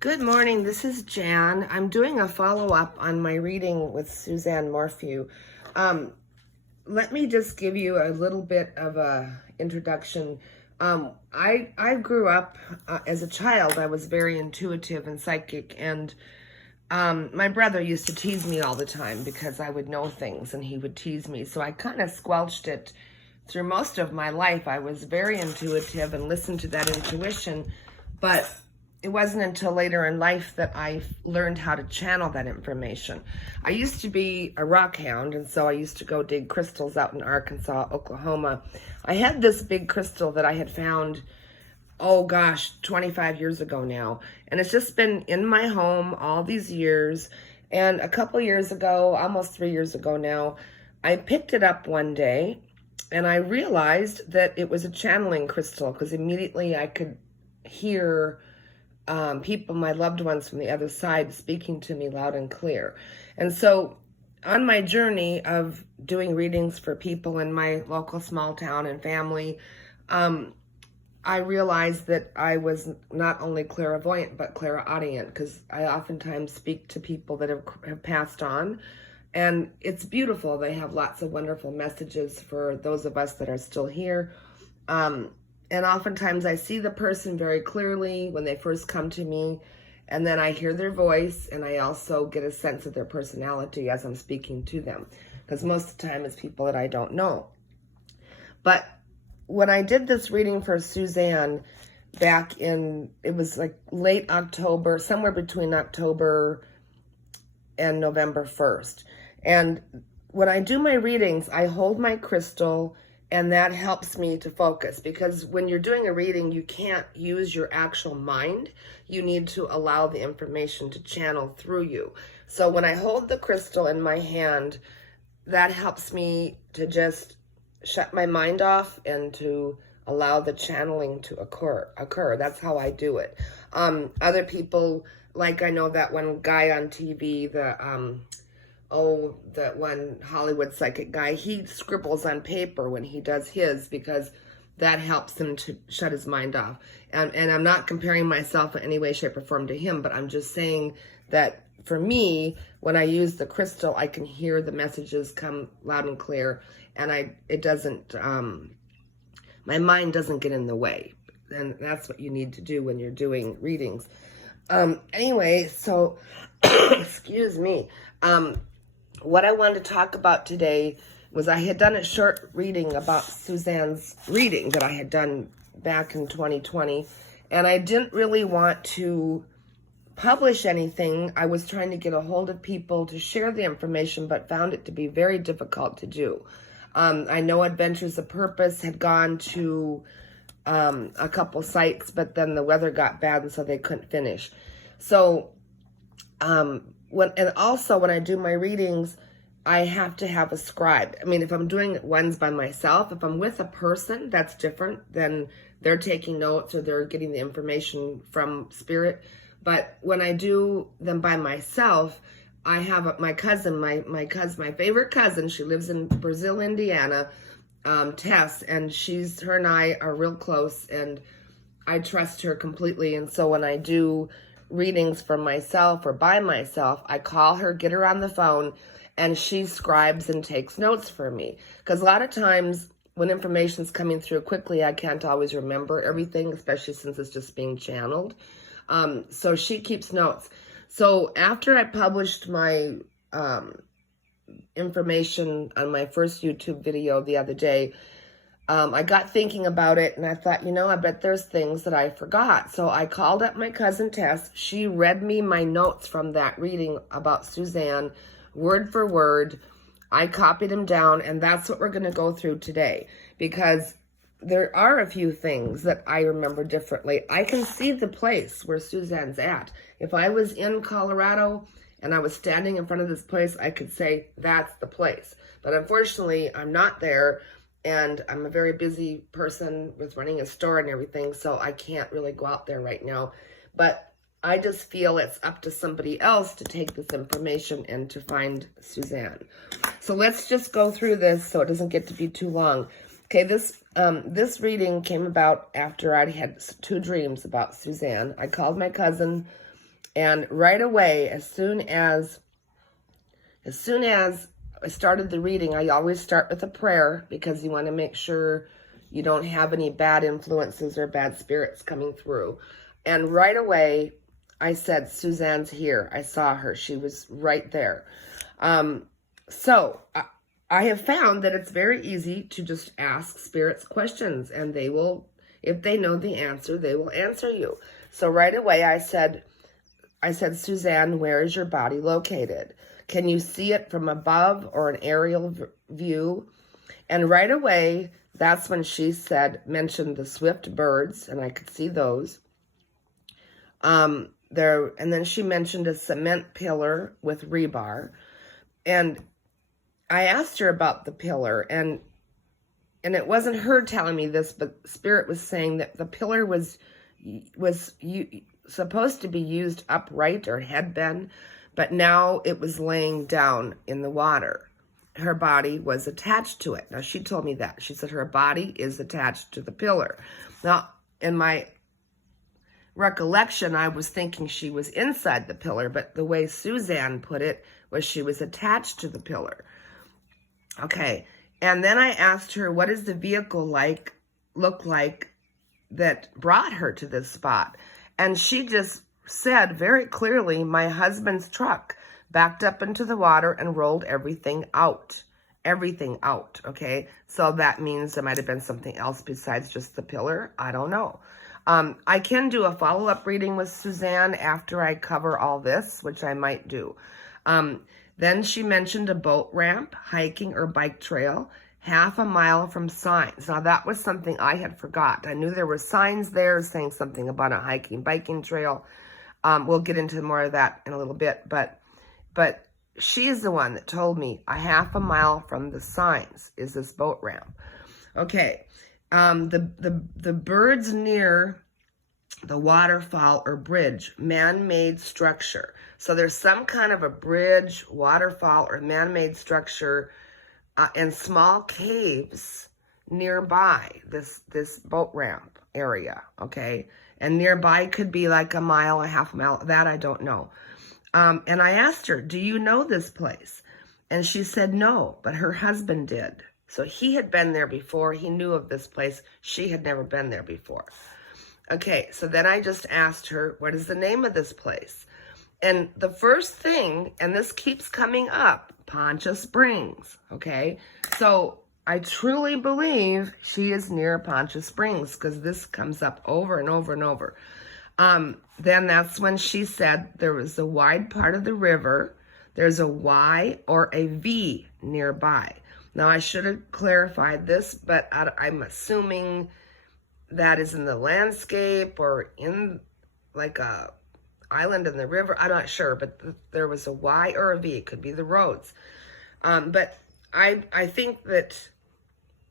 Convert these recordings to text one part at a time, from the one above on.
Good morning, this is Jan. I'm doing a follow-up on my reading with Suzanne Morphew. Let me just give you a little bit of a introduction. I grew up as a child. I was very intuitive and psychic, and my brother used to tease me all the time because I would know things and he would tease me. So I kind of squelched it through most of my life. I was very intuitive and listened to that intuition, but it wasn't until later in life that I learned how to channel that information. I used to be a rock hound, and so I used to go dig crystals out in Arkansas, Oklahoma. I had this big crystal that I had found, 25 years ago now. And it's just been in my home all these years. And a couple years ago, almost 3 years ago now, I picked it up one day and I realized that it was a channeling crystal because immediately I could hear people, my loved ones from the other side, speaking to me loud and clear. And so on my journey of doing readings for people in my local small town and family, I realized that I was not only clairvoyant, but clairaudient, because I oftentimes speak to people that have passed on. And it's beautiful. They have lots of wonderful messages for those of us that are still here. And oftentimes I see the person very clearly when they first come to me, and then I hear their voice, and I also get a sense of their personality as I'm speaking to them, because most of the time it's people that I don't know. But when I did this reading for Suzanne back in, it was like late October, somewhere between October and November 1st. And when I do my readings, I hold my crystal, and that helps me to focus, because when you're doing a reading, you can't use your actual mind. You need to allow the information to channel through you. So when I hold the crystal in my hand, that helps me to just shut my mind off and to allow the channeling to occur. That's how I do it. Other people, like I know that one guy on TV, that one Hollywood psychic guy, he scribbles on paper when he does his, because that helps him to shut his mind off. And I'm not comparing myself in any way, shape, or form to him, but I'm just saying that for me, when I use the crystal, I can hear the messages come loud and clear, and my mind doesn't get in the way. And that's what you need to do when you're doing readings. Anyway, so, excuse me. What I wanted to talk about today was I had done a short reading about Suzanne's reading that I had done back in 2020, and I didn't really want to publish anything. I was trying to get a hold of people to share the information, but found it to be very difficult to do. I know Adventures of Purpose had gone to a couple sites, but then the weather got bad, and so they couldn't finish. So when I do my readings, I have to have a scribe. I mean, if I'm doing ones by myself, if I'm with a person, that's different. Then they're taking notes or they're getting the information from spirit. But when I do them by myself, I have my cousin, my favorite cousin. She lives in Brazil, Indiana, Tess, and her and I are real close, and I trust her completely. And so when I do readings for myself or by myself, I call her, get her on the phone, and she scribes and takes notes for me. Because a lot of times when information's coming through quickly, I can't always remember everything, especially since it's just being channeled. So she keeps notes. So after I published my information on my first YouTube video the other day, I got thinking about it, and I thought, I bet there's things that I forgot. So I called up my cousin Tess. She read me my notes from that reading about Suzanne, word for word. I copied them down, and that's what we're going to go through today, because there are a few things that I remember differently. I can see the place where Suzanne's at. If I was in Colorado and I was standing in front of this place, I could say, that's the place. But unfortunately, I'm not there. And I'm a very busy person with running a store and everything, so I can't really go out there right now. But I just feel it's up to somebody else to take this information and to find Suzanne. So let's just go through this so it doesn't get to be too long. Okay, this reading came about after I had 2 dreams about Suzanne. I called my cousin And right away, as soon as I started the reading, I always start with a prayer because you want to make sure you don't have any bad influences or bad spirits coming through. And right away, I said, Suzanne's here. I saw her. She was right there. So I have found that it's very easy to just ask spirits questions, and they will, if they know the answer, they will answer you. So right away, I said, Suzanne, where is your body located? Can you see it from above or an aerial view? And right away, that's when she mentioned the swift birds, and I could see those. And then she mentioned a cement pillar with rebar. And I asked her about the pillar, and it wasn't her telling me this, but Spirit was saying that the pillar was supposed to be used upright or head bend, but now it was laying down in the water. Her body was attached to it. Now, she told me that. She said her body is attached to the pillar. Now, in my recollection, I was thinking she was inside the pillar, but the way Suzanne put it was she was attached to the pillar. Okay, and then I asked her, what does the vehicle look like that brought her to this spot? And she just said very clearly, my husband's truck backed up into the water and rolled everything out. Everything out, okay? So that means there might have been something else besides just the pillar. I don't know. I can do a follow-up reading with Suzanne after I cover all this, which I might do. Then she mentioned a boat ramp, hiking or bike trail, half a mile from signs. Now, that was something I had forgot. I knew there were signs there saying something about a hiking, biking trail. We'll get into more of that in a little bit, but she's the one that told me a half a mile from the signs is this boat ramp. Okay, the birds near the waterfall or bridge, man-made structure. So there's some kind of a bridge, waterfall, or man-made structure and small caves nearby this boat ramp area, okay? And nearby could be like a mile, a half mile, that I don't know. And I asked her, do you know this place? And she said no, but her husband did. So he had been there before. He knew of this place. She had never been there before. Okay, so then I just asked her, what is the name of this place? And the first thing, and this keeps coming up, Poncha Springs, okay? So I truly believe she is near Poncha Springs because this comes up over and over and over. Then that's when she said there was a wide part of the river. There's a Y or a V nearby. Now, I should have clarified this, but I'm assuming that is in the landscape or in like a island in the river. I'm not sure, but there was a Y or a V. It could be the roads. But I think that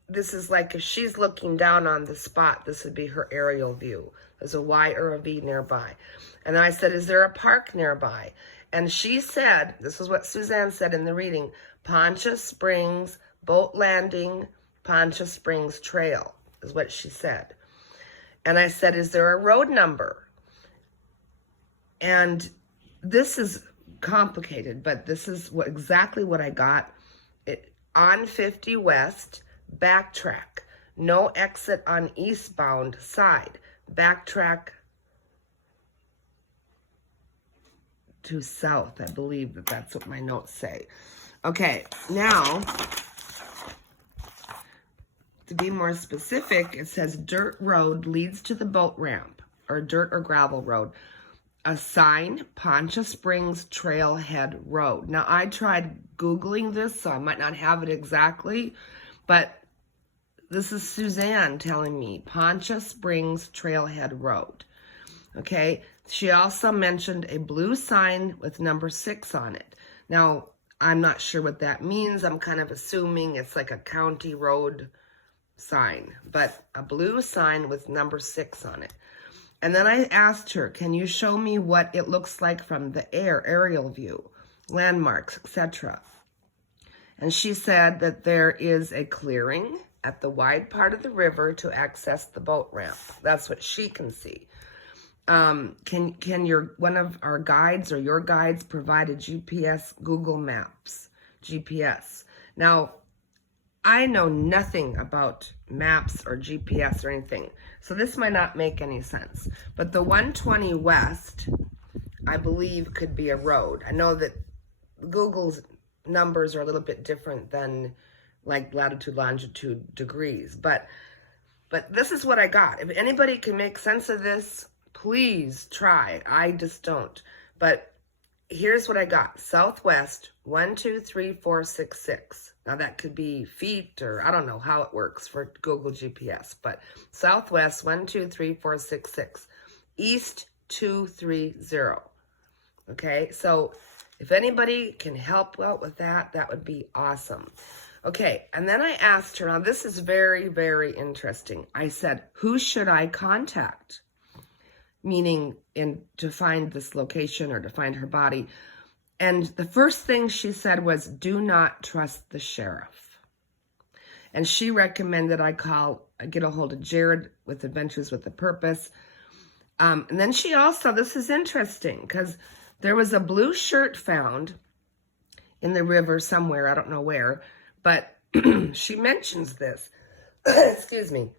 this is like if she's looking down on the spot, this would be her aerial view. There's a Y or a V nearby. And I said, is there a park nearby? And she said, this is what Suzanne said in the reading, Poncha Springs Boat Landing, Poncha Springs Trail is what she said. And I said, is there a road number? And this is complicated, but this is exactly what I got. On 50 West, backtrack. No exit on eastbound side. Backtrack to south. I believe that's what my notes say. Okay, now, to be more specific, it says dirt road leads to the boat ramp, or dirt or gravel road. A sign, Poncha Springs Trailhead Road. Now, I tried Googling this, so I might not have it exactly, but this is Suzanne telling me, Poncha Springs Trailhead Road. Okay, she also mentioned a blue sign with number 6 on it. Now, I'm not sure what that means. I'm kind of assuming it's like a county road sign, but a blue sign with number 6 on it. And then I asked her, can you show me what it looks like from the aerial view, landmarks, etc.? And she said that there is a clearing at the wide part of the river to access the boat ramp. That's what she can see. Can one of our guides or your guides provide a GPS, Google Maps, GPS? Now, I know nothing about maps or GPS or anything, so this might not make any sense. But the 120 West, I believe, could be a road. I know that Google's numbers are a little bit different than like latitude, longitude, degrees, but this is what I got. If anybody can make sense of this, please try. I just don't. But here's what I got. Southwest, 1, 2, 3, 4, 6, 6. Now that could be feet, or I don't know how it works for Google GPS, but Southwest, 1, 2, 3, 4, 6, 6. East, 2, 3, 0. Okay, so if anybody can help out with that, that would be awesome. Okay, and then I asked her, now this is very, very interesting. I said, who should I contact? Meaning to find this location or to find her body. And the first thing she said was, do not trust the sheriff. And she recommended I get a hold of Jared with Adventures with a Purpose. And then she also, this is interesting, because there was a blue shirt found in the river somewhere, I don't know where, but she mentions this. Excuse me.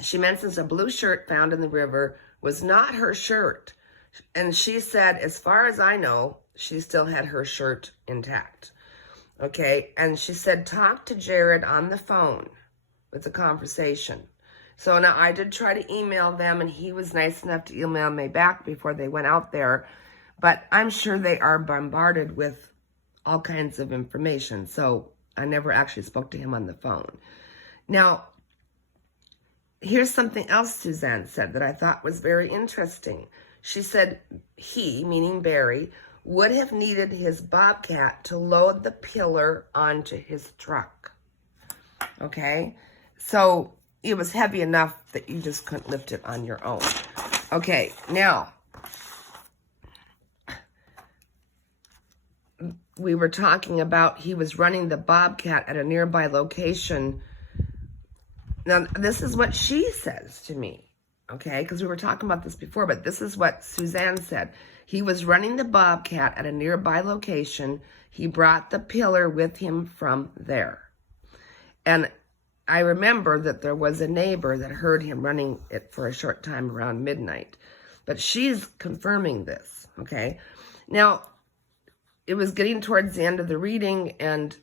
She mentions a blue shirt found in the river was not her shirt. And she said, as far as I know, she still had her shirt intact. Okay, and she said, talk to Jared on the phone with a conversation. So now I did try to email them, and he was nice enough to email me back before they went out there. But I'm sure they are bombarded with all kinds of information. So I never actually spoke to him on the phone. Now, here's something else Suzanne said that I thought was very interesting. She said he, meaning Barry, would have needed his bobcat to load the pillar onto his truck. Okay? So it was heavy enough that you just couldn't lift it on your own. Okay, now, we were talking about he was running the bobcat at a nearby location. Now, this is what she says to me, okay? Because we were talking about this before, but this is what Suzanne said. He was running the bobcat at a nearby location. He brought the pillar with him from there. And I remember that there was a neighbor that heard him running it for a short time around midnight. But she's confirming this, okay? Now, it was getting towards the end of the reading, and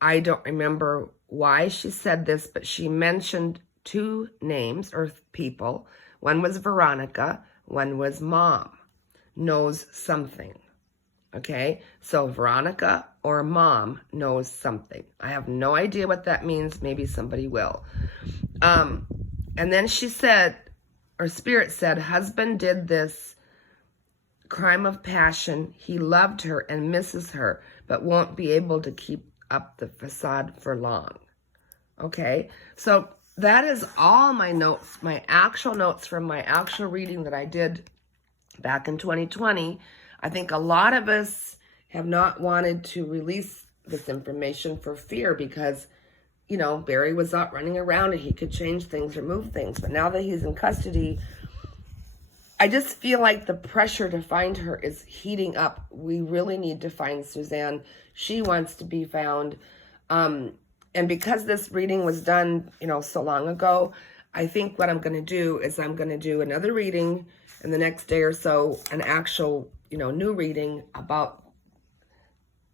I don't remember why she said this, but she mentioned two names or people. One was Veronica, one was Mom, knows something. Okay, so Veronica or Mom knows something. I have no idea what that means. Maybe somebody will. And then she said, or Spirit said, husband did this crime of passion. He loved her and misses her, but won't be able to keep up the facade for long. Okay, so that is all my notes, my actual notes from my actual reading that I did back in 2020. I think a lot of us have not wanted to release this information for fear because, you know, Barry was out running around and he could change things or move things. But now that he's in custody, I just feel like the pressure to find her is heating up. We really need to find Suzanne. She wants to be found. And because this reading was done, you know, so long ago, I think what I'm going to do is I'm going to do another reading in the next day or so, an actual, you know, new reading about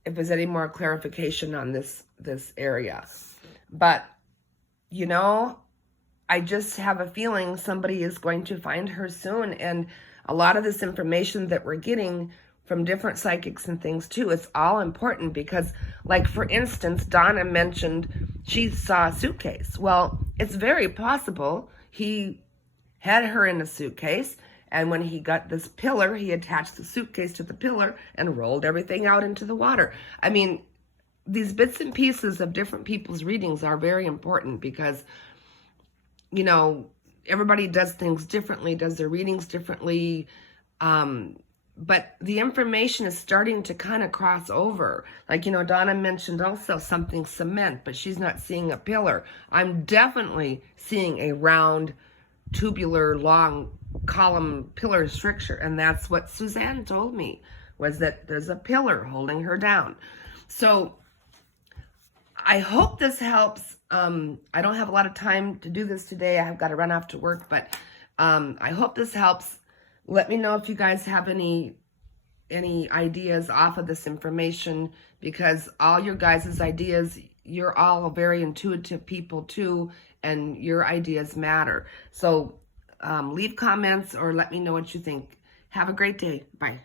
if there's any more clarification on this area. But, you know, I just have a feeling somebody is going to find her soon. And a lot of this information that we're getting from different psychics and things too, it's all important because, like, for instance, Donna mentioned she saw a suitcase. Well, it's very possible he had her in a suitcase, and when he got this pillar, he attached the suitcase to the pillar and rolled everything out into the water. I mean, these bits and pieces of different people's readings are very important because, you know, everybody does things differently, does their readings differently. But the information is starting to kind of cross over. Like, you know, Donna mentioned also something cement, but she's not seeing a pillar. I'm definitely seeing a round, tubular, long column pillar stricture. And that's what Suzanne told me, was that there's a pillar holding her down. So I hope this helps. I don't have a lot of time to do this today. I've got to run off to work, but I hope this helps. Let me know if you guys have any ideas off of this information, because all your guys' ideas, you're all very intuitive people too, and your ideas matter. So leave comments or let me know what you think. Have a great day. Bye.